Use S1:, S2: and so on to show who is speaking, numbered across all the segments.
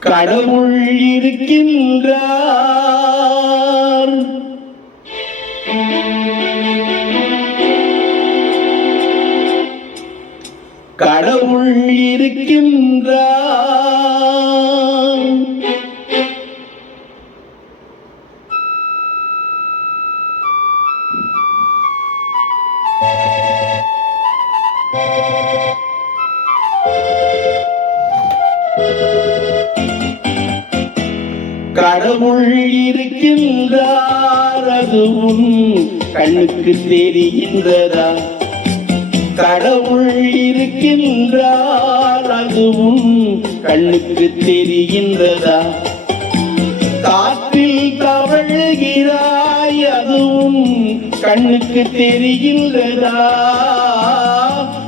S1: கடவுள் இருக்கின்றார். கடவுள் இருக்கின்றார். கடவுள் இருக்கின்றார் அதுவும் கண்ணுக்கு தெரிகின்றதா? கடவுள் இருக்கின்றார் அதுவும் கண்ணுக்கு தெரிகின்றதா? காற்றில் தவழுகிறாய் அதுவும் கண்ணுக்கு தெரிகின்றதா?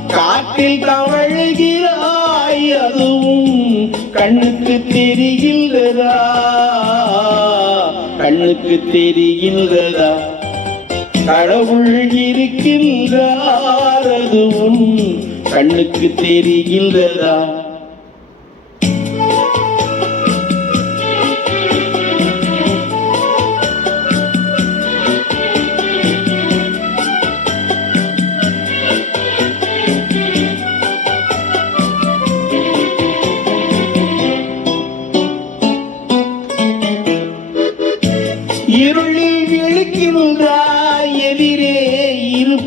S1: காற்றில் தவழுகிறாய் கண்ணுக்கு தெரிகின்றதா கண்ணுக்கு தெரிகின்றதா கடவுள் இருக்கின்றார் அதுவும் கண்ணுக்கு தெரிகின்றதா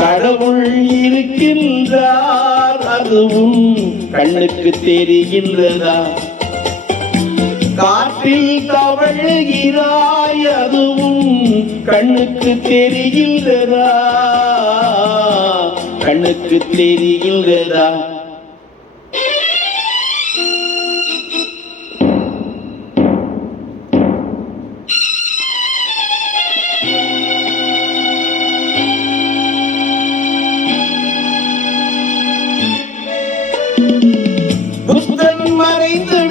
S1: கடவுள் இருக்கின்றார் அதுவும் கண்ணுக்கு தெரிகின்றதா? காற்றில் தவழுகிறாய் அதுவும் கண்ணுக்கு தெரிகின்றதா? கண்ணுக்கு தெரிகின்றதா?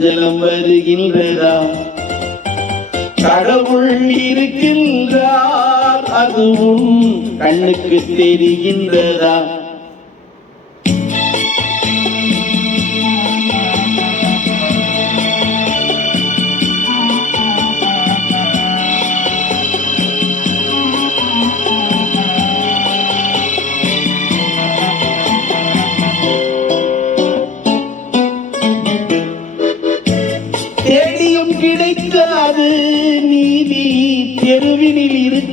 S1: அஞ்சலம் வருகின்றதா? கடவுள் இருக்கின்றார் அதுவும் கண்ணுக்கு தெரிகின்றதா?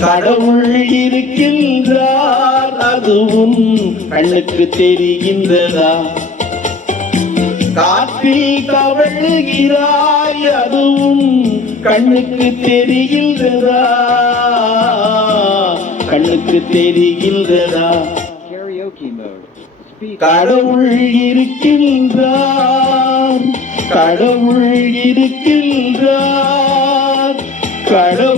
S1: கடவுள் இருக்கின்றார். அதுவும் கண்ணுக்கு தெரிகின்றதா? காற்றில் தவழுகிறாய் அதுவும் கண்ணுக்கு தெரிகின்றதா? கண்ணுக்கு தெரிகின்றதா. கடவுள் இருக்கின்றார். கடவுள் இருக்கின்றார். கடவுள்